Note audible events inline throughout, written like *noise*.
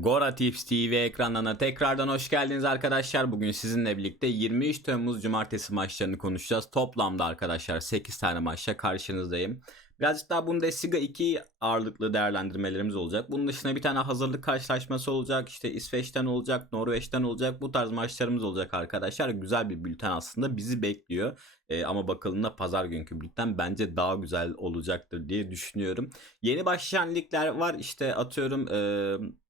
Gora Tips TV ekranlarına tekrardan hoş geldiniz arkadaşlar. Bugün sizinle birlikte 23 Temmuz Cumartesi maçlarını konuşacağız. Toplamda arkadaşlar 8 tane maçla karşınızdayım. Birazcık daha Bundesliga 2 ağırlıklı değerlendirmelerimiz olacak. Bunun dışında bir tane hazırlık karşılaşması olacak. İşte İsveç'ten olacak, Norveç'ten olacak. Bu tarz maçlarımız olacak arkadaşlar. Güzel bir bülten aslında bizi bekliyor. Ee, ama bakıldığında pazar günkü bülten bence daha güzel olacaktır diye düşünüyorum. Yeni başlayan ligler var. İşte atıyorum... Ee,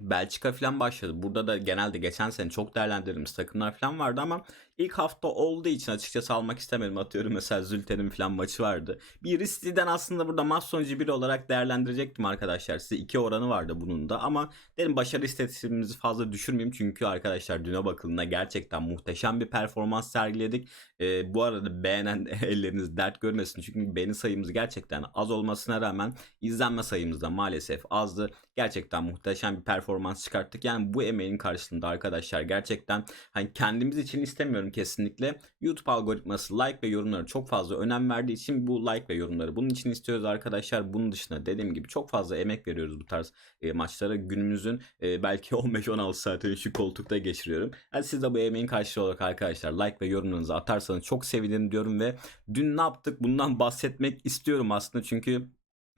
Belçika falan başladı. Burada da genelde geçen sene çok değerlendirdiğimiz takımlar falan vardı ama ilk hafta olduğu için açıkçası almak istemedim. Atıyorum mesela Zülter'in falan maçı vardı. Bir Risti'den aslında burada maç sonucu bir olarak değerlendirecektim arkadaşlar. Size iki oranı vardı bunun da ama dedim başarı istatistiğimizi fazla düşürmeyeyim. Çünkü arkadaşlar düne bakıldığında gerçekten muhteşem bir performans sergiledik. Ee, bu arada beğenen *laughs* elleriniz dert görmesin. Çünkü beğeni sayımız gerçekten az olmasına rağmen izlenme sayımız da maalesef azdı. Gerçekten muhteşem bir performans çıkarttık. Yani bu emeğin karşılığında arkadaşlar gerçekten hani kendimiz için istemiyorum kesinlikle. YouTube algoritması like ve yorumlara çok fazla önem verdiği için bu like ve yorumları bunun için istiyoruz arkadaşlar. Bunun dışında dediğim gibi çok fazla emek veriyoruz bu tarz e, maçlara. Günümüzün e, belki 15-16 saatini şu koltukta geçiriyorum. Yani siz de bu emeğin karşılığı olarak arkadaşlar like ve yorumlarınızı atarsanız çok sevinirim diyorum ve dün ne yaptık bundan bahsetmek istiyorum aslında çünkü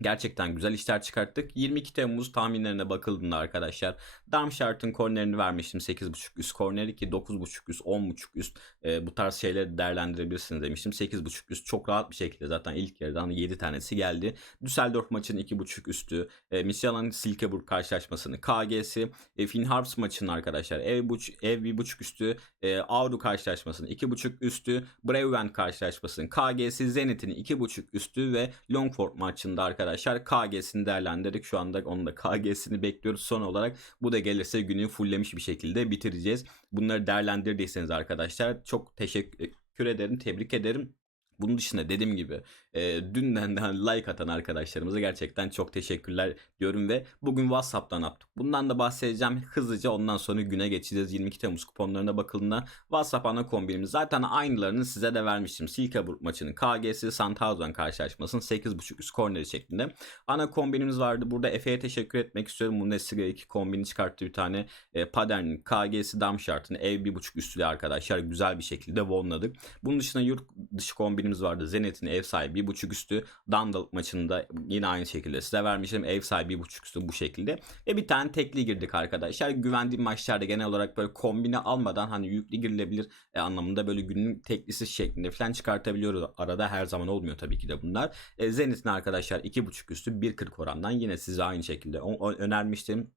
Gerçekten güzel işler çıkarttık. 22 Temmuz tahminlerine bakıldığında arkadaşlar Darmstadt'ın kornerini vermiştim 8.5 üst korneri ki 9.5 üst 10.5 üst e, bu tarz şeyleri değerlendirebilirsiniz demiştim. 8.5 üst çok rahat bir şekilde zaten ilk yarıdan 7 tanesi geldi. Düsseldorf maçının 2.5 üstü, e, Michelin Silkeborg karşılaşmasını KG'si, e, Finharps maçının arkadaşlar ev, buç, ev 1.5 üstü, e, Avru karşılaşmasının 2.5 üstü, Brewen karşılaşmasının KG'si, Zenit'in 2.5 üstü ve Longford maçında arkadaşlar arkadaşlar KG'sini değerlendirdik. Şu anda onun da KG'sini bekliyoruz. Son olarak bu da gelirse günü fulllemiş bir şekilde bitireceğiz. Bunları değerlendirdiyseniz arkadaşlar çok teşekkür ederim. Tebrik ederim. Bunun dışında dediğim gibi e, dünden de like atan arkadaşlarımıza gerçekten çok teşekkürler diyorum ve bugün WhatsApp'tan yaptık. Bundan da bahsedeceğim hızlıca ondan sonra güne geçeceğiz. 22 Temmuz kuponlarına bakıldığında WhatsApp ana kombinimiz zaten aynılarını size de vermiştim. Silkeborg maçının KG'si Sandhausen karşılaşmasının 8.5 üst korneri şeklinde. Ana kombinimiz vardı. Burada Efe'ye teşekkür etmek istiyorum. Bundesliga 2 kombini çıkarttı bir tane. E, Pader'in KG'si Darmstadt'ın ev 1.5 üstüyle arkadaşlar güzel bir şekilde wonladık. Bunun dışında yurt dışı kombinimiz vardı. Zenit'in ev sahibi buçuk üstü Dundalk maçında yine aynı şekilde size vermiştim. Ev sahibi buçuk üstü bu şekilde. Ve bir tane tekli girdik arkadaşlar. Güvendiğim maçlarda genel olarak böyle kombine almadan hani yüklü girilebilir e, anlamında böyle günün teklisi şeklinde falan çıkartabiliyoruz. Arada her zaman olmuyor tabii ki de bunlar. E, Zenit'in arkadaşlar iki buçuk üstü 1.40 orandan yine size aynı şekilde önermiştim.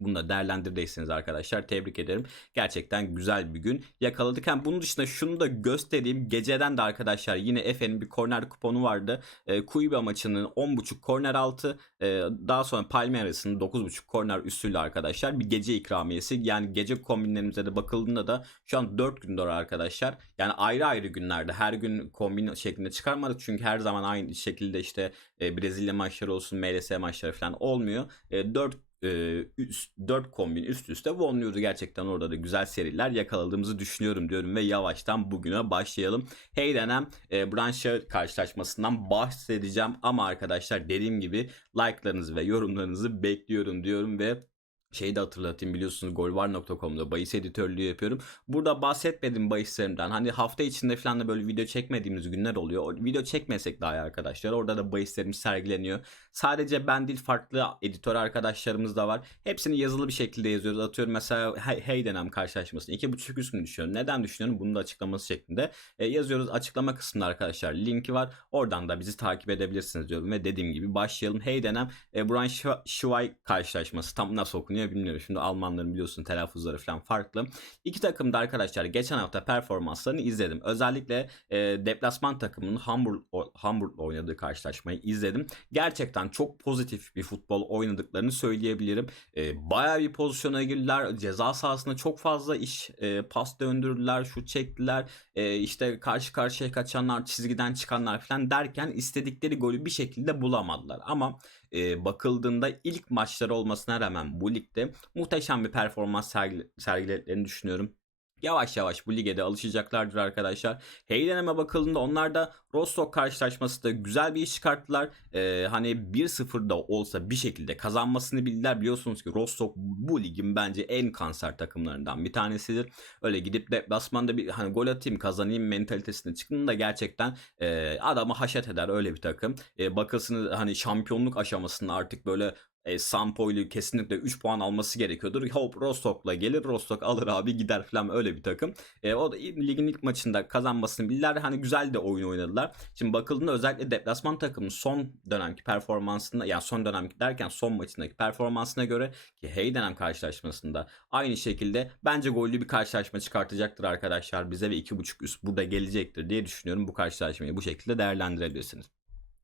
Bunu da değerlendirdiyseniz arkadaşlar tebrik ederim. Gerçekten güzel bir gün yakaladık. Hem bunun dışında şunu da göstereyim. Geceden de arkadaşlar yine Efe'nin bir korner kuponu vardı. E, Kuyuba maçının 10.5 korner altı. E, daha sonra Palmeiras'ın 9.5 korner üstüyle arkadaşlar bir gece ikramiyesi. Yani gece kombinlerimize de bakıldığında da şu an 4 gün doğru arkadaşlar. Yani ayrı ayrı günlerde her gün kombin şeklinde çıkarmadık. Çünkü her zaman aynı şekilde işte e, Brezilya maçları olsun, MLS maçları falan olmuyor. E, 4 e, üst, 4 kombin üst üste wonluyordu gerçekten orada da güzel seriler yakaladığımızı düşünüyorum diyorum ve yavaştan bugüne başlayalım. Heydenem e, Branşa karşılaşmasından bahsedeceğim ama arkadaşlar dediğim gibi like'larınızı ve yorumlarınızı bekliyorum diyorum ve Şeyi de hatırlatayım biliyorsunuz golvar.com'da bahis editörlüğü yapıyorum. Burada bahsetmedim bahislerimden. Hani hafta içinde falan da böyle video çekmediğimiz günler oluyor. O, video çekmesek daha arkadaşlar. Orada da bahislerimiz sergileniyor. Sadece ben değil farklı editör arkadaşlarımız da var. Hepsini yazılı bir şekilde yazıyoruz. Atıyorum mesela hey, hey dönem karşılaşmasını 2.5 üst mü düşünüyorum? Neden düşünüyorum? Bunun da açıklaması şeklinde e, yazıyoruz. Açıklama kısmında arkadaşlar linki var. Oradan da bizi takip edebilirsiniz diyorum. Ve dediğim gibi başlayalım. Hey dönem e, Brian Schweig karşılaşması tam nasıl okunuyor bilmiyorum. Şimdi Almanların biliyorsun telaffuzları falan farklı. İki takım da arkadaşlar geçen hafta performanslarını izledim. Özellikle e, deplasman takımının Hamburg Hamburg'la oynadığı karşılaşmayı izledim. Gerçekten çok pozitif bir futbol oynadıklarını söyleyebilirim. E, bayağı bir pozisyona girdiler. Ceza sahasında çok fazla iş e, pas döndürdüler, şut çektiler. E, işte karşı karşıya kaçanlar, çizgiden çıkanlar falan derken istedikleri golü bir şekilde bulamadılar. Ama e, bakıldığında ilk maçları olmasına rağmen bu ligde muhteşem bir performans sergilediklerini düşünüyorum. Yavaş yavaş bu lige de alışacaklardır arkadaşlar. Heidenheim'e bakıldığında onlar da Rostock karşılaşması da güzel bir iş çıkarttılar. Ee, hani 1-0 da olsa bir şekilde kazanmasını bildiler. Biliyorsunuz ki Rostock bu ligin bence en kanser takımlarından bir tanesidir. Öyle gidip deplasmanda bir hani gol atayım kazanayım mentalitesine çıktığında gerçekten e, adamı haşet eder öyle bir takım. E, bakılsın hani şampiyonluk aşamasında artık böyle e, Sampo'yla kesinlikle 3 puan alması gerekiyordur. Hope Rostock'la gelir. Rostock alır abi gider falan öyle bir takım. E, o da ligin ilk maçında kazanmasını bildiler. Hani güzel de oyun oynadılar. Şimdi bakıldığında özellikle deplasman takımının son dönemki performansında yani son dönemki derken son maçındaki performansına göre ki Heidenheim karşılaşmasında aynı şekilde bence gollü bir karşılaşma çıkartacaktır arkadaşlar bize ve 2.5 üst burada gelecektir diye düşünüyorum. Bu karşılaşmayı bu şekilde değerlendirebilirsiniz.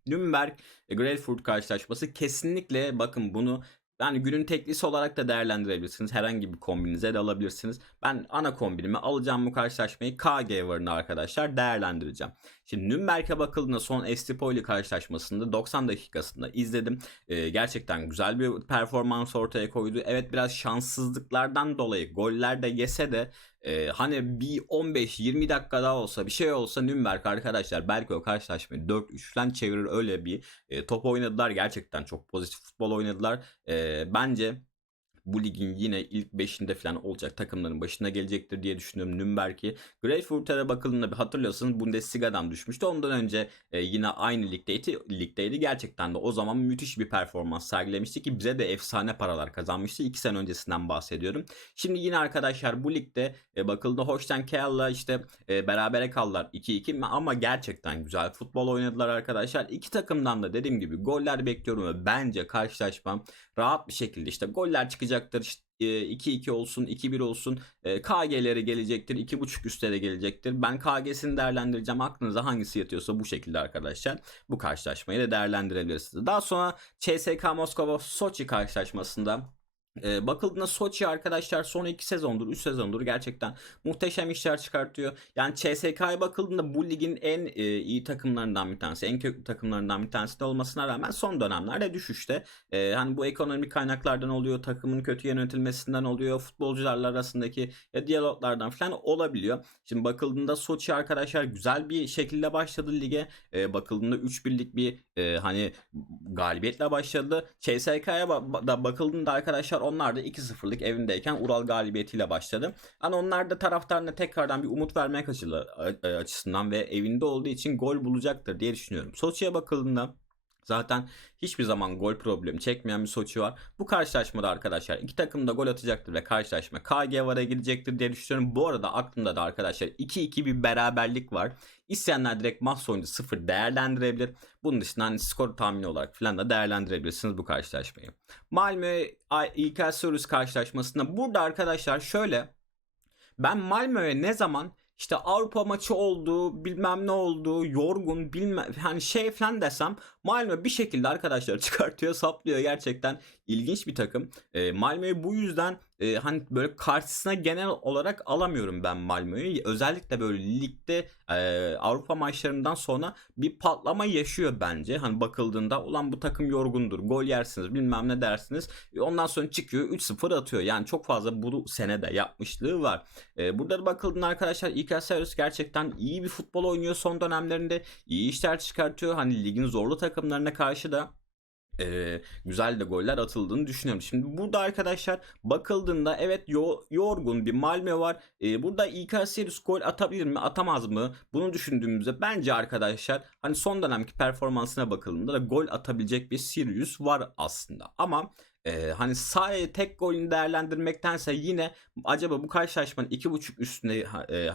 Nürnberg e, Greyfurt karşılaşması kesinlikle bakın bunu yani günün teklisi olarak da değerlendirebilirsiniz. Herhangi bir kombinize de alabilirsiniz. Ben ana kombinimi alacağım bu karşılaşmayı KG varını arkadaşlar değerlendireceğim. Şimdi Nürnberg'e bakıldığında son Estipoli karşılaşmasında 90 dakikasında izledim. Ee, gerçekten güzel bir performans ortaya koydu. Evet biraz şanssızlıklardan dolayı goller de yese de e, hani bir 15-20 dakika daha olsa bir şey olsa Nürnberg arkadaşlar belki o karşılaşmayı 4-3 falan çevirir öyle bir e, top oynadılar. Gerçekten çok pozitif futbol oynadılar. E, bence bu ligin yine ilk 5'inde falan olacak takımların başına gelecektir diye düşünüyorum Nürnberg'i. Greyfurt'a bakıldığında bir hatırlıyorsanız Bundesliga'dan düşmüştü. Ondan önce e, yine aynı ligdeydi, ligdeydi. Gerçekten de o zaman müthiş bir performans sergilemişti ki bize de efsane paralar kazanmıştı. 2 sene öncesinden bahsediyorum. Şimdi yine arkadaşlar bu ligde e, bakıldığında Holstein Kiel'la işte e, berabere kaldılar 2-2 ama gerçekten güzel futbol oynadılar arkadaşlar. İki takımdan da dediğim gibi goller bekliyorum ve bence karşılaşmam rahat bir şekilde işte goller çıkacaktır. İşte 2-2 olsun, 2-1 olsun. KG'leri gelecektir. 2.5 üstlere gelecektir. Ben KG'sini değerlendireceğim. Aklınıza hangisi yatıyorsa bu şekilde arkadaşlar. Bu karşılaşmayı da değerlendirebilirsiniz. Daha sonra CSK Moskova Soçi karşılaşmasında e, bakıldığında Soçi arkadaşlar son 2 sezondur 3 sezondur gerçekten muhteşem işler çıkartıyor. Yani CSK'ya bakıldığında bu ligin en e, iyi takımlarından bir tanesi en kötü takımlarından bir tanesi de olmasına rağmen son dönemlerde düşüşte. E, hani bu ekonomik kaynaklardan oluyor takımın kötü yönetilmesinden oluyor futbolcularla arasındaki ya, diyaloglardan falan olabiliyor. Şimdi bakıldığında Soçi arkadaşlar güzel bir şekilde başladı lige. E, bakıldığında 3 birlik bir e, hani galibiyetle başladı. CSK'ya da bakıldığında arkadaşlar onlar da 2-0'lık evindeyken Ural galibiyetiyle başladı. Hani onlar da taraftarına tekrardan bir umut vermeye açısından ve evinde olduğu için gol bulacaktır diye düşünüyorum. Soçi'ye bakıldığında Zaten hiçbir zaman gol problemi çekmeyen bir Soçi var. Bu karşılaşmada arkadaşlar iki takım da gol atacaktır ve karşılaşma KG VAR'a gidecektir diye düşünüyorum. Bu arada aklımda da arkadaşlar 2-2 bir beraberlik var. İsteyenler direkt maç sonucu 0 değerlendirebilir. Bunun dışında hani skor tahmini olarak falan da değerlendirebilirsiniz bu karşılaşmayı. Malmö İlker Sörüs karşılaşmasında burada arkadaşlar şöyle ben Malmö'ye ne zaman işte Avrupa maçı oldu, bilmem ne oldu, yorgun, bilmem hani şey falan desem Malmö bir şekilde arkadaşlar *laughs* çıkartıyor, saplıyor gerçekten ilginç bir takım. E, Malmö'yü bu yüzden e, hani böyle karşısına genel olarak alamıyorum ben Malmö'yü. Özellikle böyle ligde e, Avrupa maçlarından sonra bir patlama yaşıyor bence. Hani bakıldığında ulan bu takım yorgundur, gol yersiniz, bilmem ne dersiniz. E, ondan sonra çıkıyor 3-0 atıyor. Yani çok fazla bu senede yapmışlığı var. E, burada da bakıldığında arkadaşlar İlker Sayros gerçekten iyi bir futbol oynuyor son dönemlerinde. iyi işler çıkartıyor. Hani ligin zorlu takımlarına karşı da e, güzel de goller atıldığını düşünüyorum. Şimdi burada arkadaşlar bakıldığında evet yo- yorgun bir Malmö var. E, burada İK Sirius gol atabilir mi atamaz mı? Bunu düşündüğümüzde bence arkadaşlar hani son dönemki performansına bakıldığında da gol atabilecek bir Sirius var aslında. Ama ee, hani sadece tek golünü değerlendirmektense yine acaba bu karşılaşmanın 2.5 üstüne e,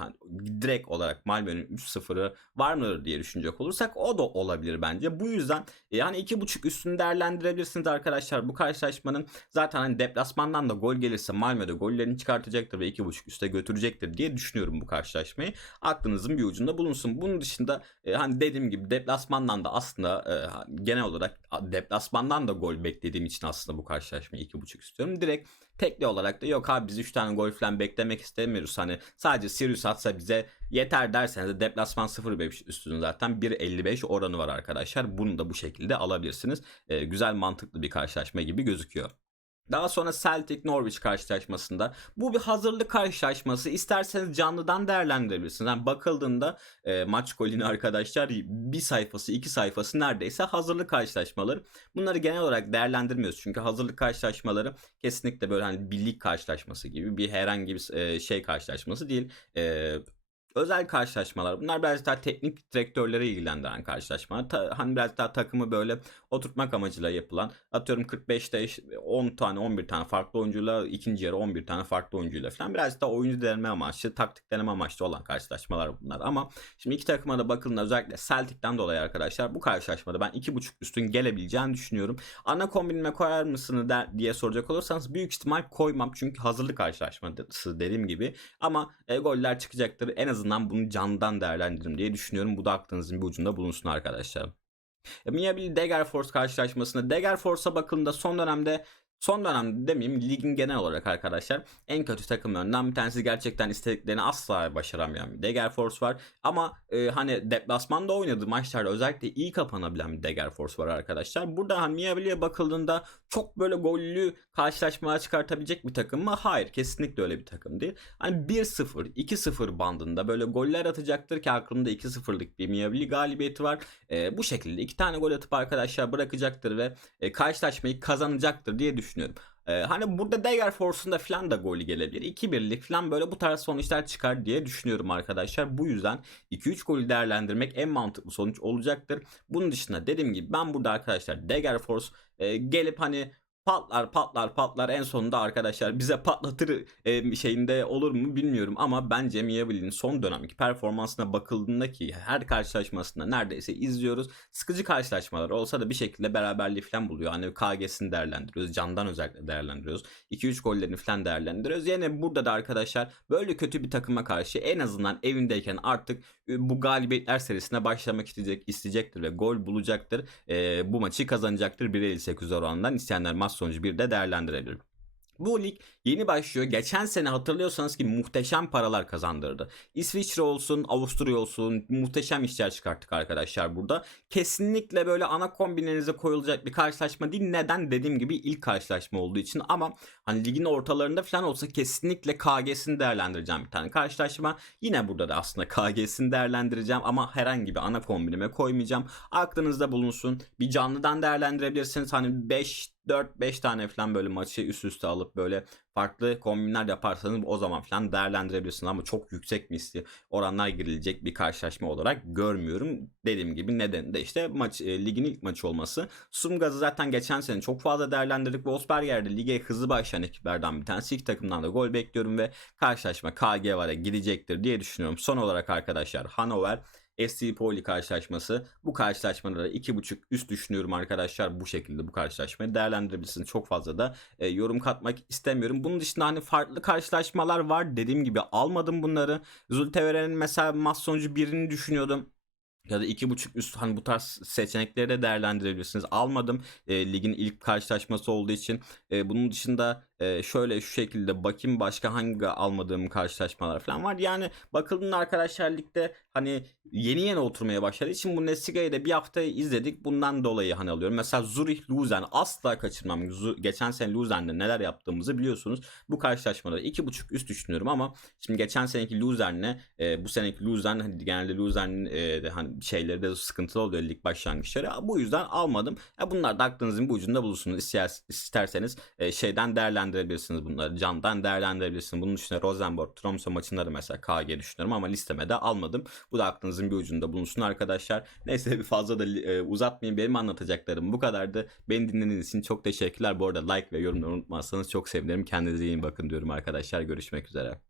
direkt olarak Malmö'nün 3-0'ı var mıdır diye düşünecek olursak o da olabilir bence. Bu yüzden e, hani 2.5 üstünü değerlendirebilirsiniz arkadaşlar. Bu karşılaşmanın zaten hani deplasmandan da gol gelirse Malmö'de gollerini çıkartacaktır ve 2.5 üste götürecektir diye düşünüyorum bu karşılaşmayı. Aklınızın bir ucunda bulunsun. Bunun dışında e, hani dediğim gibi deplasmandan da aslında e, genel olarak deplasmandan da gol beklediğim için aslında bu karşılaşmayı karşılaşmayı 2.5 istiyorum. Direkt tekli olarak da yok abi biz 3 tane gol falan beklemek istemiyoruz. Hani sadece Sirius atsa bize yeter derseniz de deplasman 0.5 üstünün zaten 1.55 oranı var arkadaşlar. Bunu da bu şekilde alabilirsiniz. Ee, güzel mantıklı bir karşılaşma gibi gözüküyor. Daha sonra Celtic Norwich karşılaşmasında. Bu bir hazırlık karşılaşması. İsterseniz canlıdan değerlendirebilirsiniz. Yani bakıldığında e, maç golünü arkadaşlar bir sayfası iki sayfası neredeyse hazırlık karşılaşmaları. Bunları genel olarak değerlendirmiyoruz. Çünkü hazırlık karşılaşmaları kesinlikle böyle hani bir lig karşılaşması gibi bir herhangi bir e, şey karşılaşması değil. E, özel karşılaşmalar. Bunlar biraz daha teknik direktörleri ilgilendiren karşılaşmalar. Ta, hani biraz daha takımı böyle oturtmak amacıyla yapılan atıyorum 45'te işte 10 tane 11 tane farklı oyuncuyla ikinci yarı 11 tane farklı oyuncuyla falan biraz daha oyuncu deneme amaçlı taktik deneme amaçlı olan karşılaşmalar bunlar ama şimdi iki takıma da bakıldığında özellikle Celtic'ten dolayı arkadaşlar bu karşılaşmada ben 2.5 üstün gelebileceğini düşünüyorum. Ana kombinime koyar mısınız der, diye soracak olursanız büyük ihtimal koymam çünkü hazırlık karşılaşması dediğim gibi ama e, goller çıkacaktır en azından bunu candan değerlendiririm diye düşünüyorum. Bu da aklınızın bir ucunda bulunsun arkadaşlar. E, Miyabil Degerfors karşılaşmasında Degerfors'a bakıldığında son dönemde son dönemde demeyeyim ligin genel olarak arkadaşlar en kötü takımlarından bir tanesi gerçekten istediklerini asla başaramayan bir Degerfors var. Ama e, hani deplasmanda oynadığı maçlarda özellikle iyi kapanabilen bir Degerfors var arkadaşlar. Burada hani Miyabil'e bakıldığında çok böyle gollü karşılaşmalar çıkartabilecek bir takım mı? Hayır kesinlikle öyle bir takım değil. Hani 1-0 2-0 bandında böyle goller atacaktır ki aklımda 2-0'lık bir Miyabil galibiyeti var. E, bu şekilde iki tane gol atıp arkadaşlar bırakacaktır ve e, karşılaşmayı kazanacaktır diye düşünüyorum. Ee, hani burada Dagger Force'un da falan da golü gelebilir. 2-1'lik falan böyle bu tarz sonuçlar çıkar diye düşünüyorum arkadaşlar. Bu yüzden 2-3 golü değerlendirmek en mantıklı sonuç olacaktır. Bunun dışında dediğim gibi ben burada arkadaşlar Dagger Force e, gelip hani patlar patlar patlar en sonunda arkadaşlar bize patlatır e, şeyinde olur mu bilmiyorum ama bence Miyabil'in son dönemki performansına bakıldığında ki her karşılaşmasında neredeyse izliyoruz. Sıkıcı karşılaşmalar olsa da bir şekilde beraberliği falan buluyor. Hani KG'sini değerlendiriyoruz. Candan özellikle değerlendiriyoruz. 2-3 gollerini falan değerlendiriyoruz. Yani burada da arkadaşlar böyle kötü bir takıma karşı en azından evindeyken artık bu galibiyetler serisine başlamak isteyecek, isteyecektir ve gol bulacaktır. E, bu maçı kazanacaktır 1.58 oranından. İsteyenler maç sonucu bir de değerlendirebilir. Bu lig yeni başlıyor. Geçen sene hatırlıyorsanız ki muhteşem paralar kazandırdı. İsviçre olsun, Avusturya olsun muhteşem işler çıkarttık arkadaşlar burada. Kesinlikle böyle ana kombinlerinize koyulacak bir karşılaşma değil. Neden? Dediğim gibi ilk karşılaşma olduğu için ama hani ligin ortalarında falan olsa kesinlikle KG'sini değerlendireceğim bir tane karşılaşma. Yine burada da aslında KG'sini değerlendireceğim ama herhangi bir ana kombinime koymayacağım. Aklınızda bulunsun. Bir canlıdan değerlendirebilirsiniz. Hani 5 4-5 tane falan böyle maçı üst üste alıp böyle farklı kombinler yaparsanız o zaman falan değerlendirebilirsiniz ama çok yüksek misli oranlar girilecek bir karşılaşma olarak görmüyorum. Dediğim gibi nedeni de işte maç e, ligin ilk maçı olması. Sumgaz'ı zaten geçen sene çok fazla değerlendirdik. Wolfsberger'de lige hızlı başlayan ekiplerden bir tanesi. İlk takımdan da gol bekliyorum ve karşılaşma KG vara gidecektir diye düşünüyorum. Son olarak arkadaşlar Hanover SC Poli karşılaşması. Bu karşılaşmada da 2.5 üst düşünüyorum arkadaşlar. Bu şekilde bu karşılaşmayı değerlendirebilirsiniz. Çok fazla da e, yorum katmak istemiyorum. Bunun dışında hani farklı karşılaşmalar var. Dediğim gibi almadım bunları. Zulteveren'in mesela maç birini düşünüyordum ya da iki buçuk üst hani bu tarz seçenekleri de değerlendirebilirsiniz. Almadım e, ligin ilk karşılaşması olduğu için. E, bunun dışında e, şöyle şu şekilde bakayım başka hangi almadığım karşılaşmalar falan var. Yani bakıldığında arkadaşlar ligde hani yeni yeni oturmaya başladığı için bu Nessiga'yı da bir hafta izledik. Bundan dolayı hani alıyorum. Mesela Zurich Luzern asla kaçırmam. Geçen sene Luzern'de neler yaptığımızı biliyorsunuz. Bu karşılaşmada iki buçuk üst düşünüyorum ama şimdi geçen seneki Luzern'le e, bu seneki Luzern hani genelde Luzern'in e, hani şeyleri de sıkıntılı oluyor lig başlangıçları. Bu yüzden almadım. Ya bunlar da aklınızın bu ucunda bulursunuz. İster, isterseniz e, şeyden değerlendirebilirsiniz bunları. Candan değerlendirebilirsiniz. Bunun dışında Rosenborg, Tromsø maçınları mesela KG düşünüyorum ama listeme de almadım. Bu da aklınızın bir ucunda bulunsun arkadaşlar. Neyse bir fazla da e, uzatmayayım. Benim anlatacaklarım bu kadardı. Beni dinlediğiniz için çok teşekkürler. Bu arada like ve yorumları unutmazsanız çok sevinirim. Kendinize iyi bakın diyorum arkadaşlar. Görüşmek üzere.